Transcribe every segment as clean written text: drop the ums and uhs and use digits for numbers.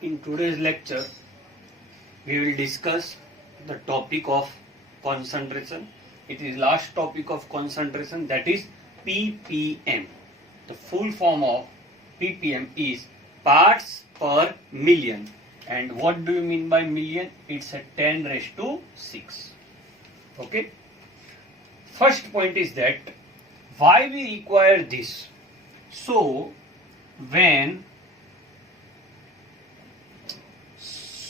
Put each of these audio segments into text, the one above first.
In today's lecture, we will discuss the topic of concentration. It is last topic of concentration, that is ppm. The full form of ppm is parts per million. And what do you mean by million? It's a 10 raised to 6. Okay. First point is that why we require this. So when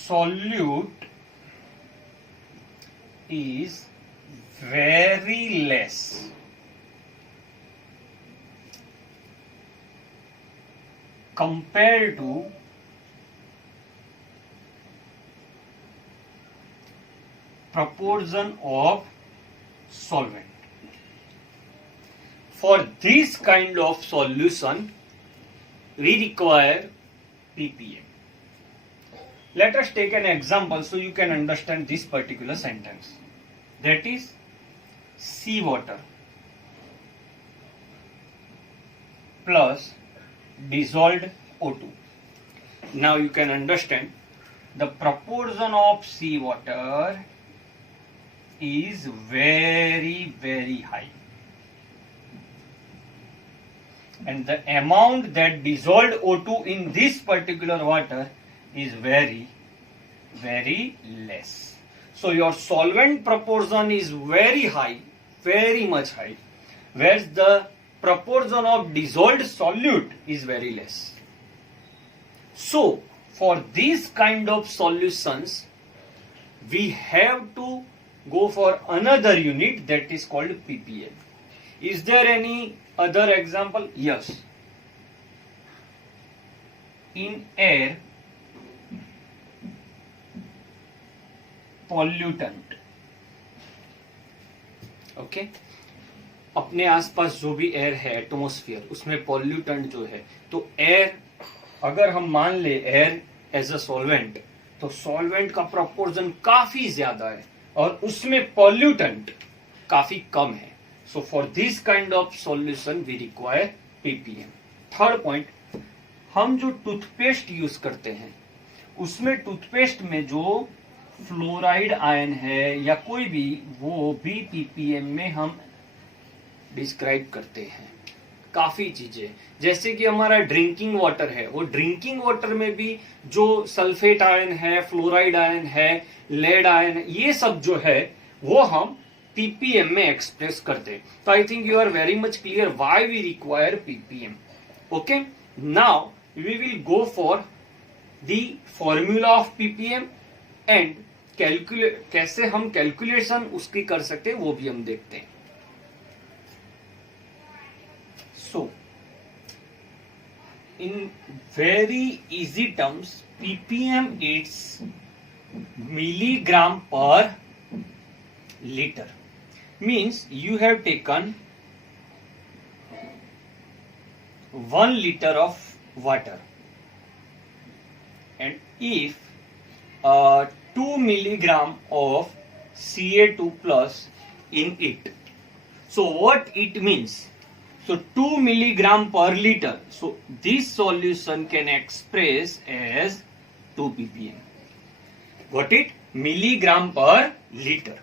solute is very less compared to proportion of solvent. For this kind of solution, we require ppm. Let us take an example so you can understand this particular sentence. That is seawater plus dissolved O2. Now you can understand the proportion of seawater is very, very high. And the amount that dissolved O2 in this particular water is very, very less. So your solvent proportion is very high, very much high, whereas the proportion of dissolved solute is very less. So for this kind of solutions, we have to go for another unit that is called ppm. Is there any other example? Yes. In air, pollutant. Okay, अपने आसपास जो भी air है, atmosphere, उसमें pollutant जो है, तो air अगर हम मान ले एयर एज अ सॉल्वेंट, तो सॉल्वेंट का प्रोपोर्शन काफी ज्यादा है और उसमें पॉल्यूटेंट काफी कम है. So for this kind of solution we require ppm. Third point, हम जो टूथपेस्ट यूज करते हैं उसमें टूथपेस्ट में जो फ्लोराइड आयन है या कोई भी, वो भी पीपीएम में हम डिस्क्राइब करते हैं. काफी चीजें, जैसे कि हमारा ड्रिंकिंग वाटर है, वो ड्रिंकिंग वाटर में भी जो सल्फेट आयन है, फ्लोराइड आयन है, लेड आयन है, ये सब जो है वो हम पीपीएम में एक्सप्रेस करते हैं. तो I think you are very much clear why we require ppm. Okay, now we will go for the formula of ppm and calculate, कैसे हम कैलकुलेशन उसकी कर सकते हैं वो भी हम देखते हैं. So in very easy terms, ppm it's milligram per liter. Means you have taken 1 liter of water, and if 2 milligram of Ca2 plus in it. So what it means? So 2 milligram per liter. So this solution can express as 2 ppm. Got it? Milligram per liter.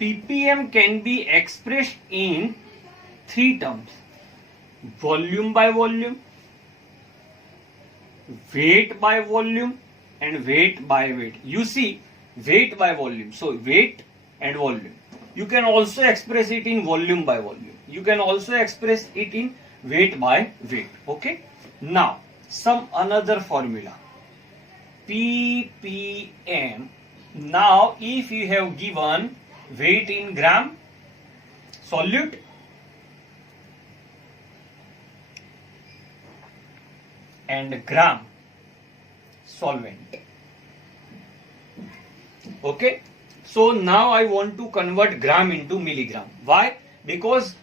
ppm can be expressed in 3 terms: volume by volume, weight by volume, and weight by weight. You see, weight by volume. So weight and volume. You can also express it in volume by volume. You can also express it in weight by weight. Okay. Now some another formula. ppm. Now if you have given weight in gram solute, and gram solvent. Okay, so now I want to convert gram into milligram. Why? Because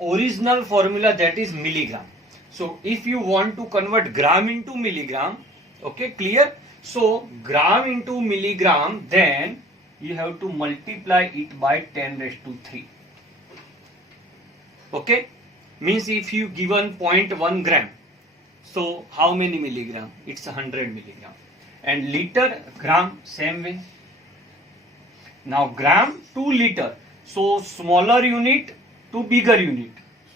original formula, that is milligram. So if you want to convert gram into milligram, okay, clear? So gram into milligram, then you have to multiply it by 10 raised to 3. Okay, means if you given 0.1 gram, So how many milligram? It's 100 milligram. And liter, gram, same way. Now gram to liter. So smaller unit to bigger unit.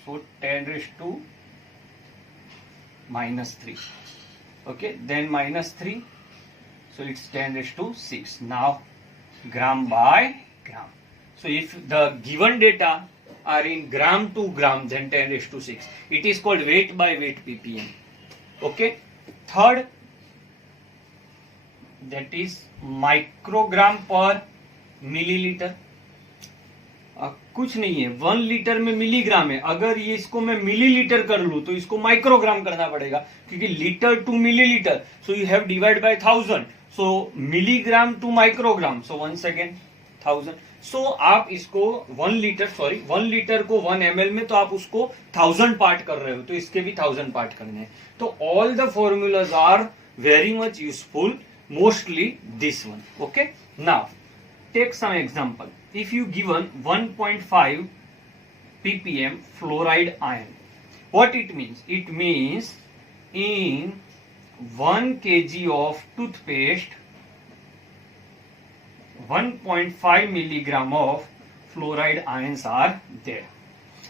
So 10 raised to minus 3. Okay, then minus 3. So it's 10 raised to 6. Now gram by gram. So if the given data are in gram to gram, then 10 raised to 6. It is called weight by weight ppm. Okay. Third, that is microgram per milliliter. कुछ नहीं है, 1 litre में milligram है. अगर ये इसको मैं millilitre कर लूं तो इसको माइक्रोग्राम करना पड़ेगा, क्योंकि litre to millilitre. So you have divide by 1000. So milligram to microgram. So 1 second 1000. So आप इसको 1 लीटर को 1 ml में, तो आप उसको 1000 पार्ट कर रहे हो, तो इसके भी 1000 पार्ट करने हैं. तो all the formulas are very much useful, mostly this one. Okay. Now take some example. If you given 1.5 ppm fluoride ion, what it means? It means in 1 kg of toothpaste, 1.5 milligram of fluoride ions are there.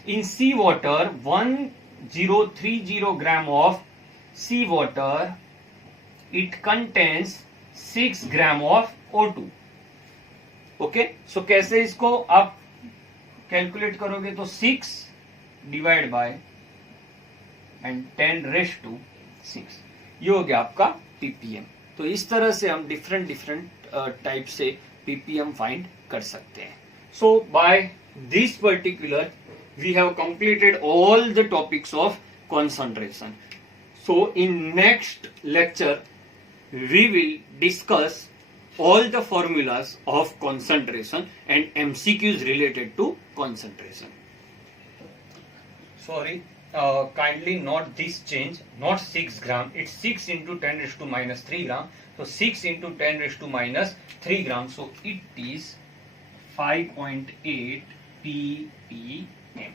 In sea water, 1030 gram of sea water, it contains 6 gram of O2. Okay. So कैसे इसको आप calculate करोगे? तो 6 divide by and 10 raised to 6. ये हो गया आपका ppm. तो इस तरह से हम डिफरेंट टाइप से पीपीएम फाइंड कर सकते हैं. So by this particular we have completed all the topics of concentration. So in next lecture we will discuss all the formulas of concentration and MCQs related to concentration. Sorry, kindly note this change, not 6 gram, it's 6 into 10 raised to minus 3 gram. So 6 into 10 raised to minus 3 gram. So it is 5.8 ppm.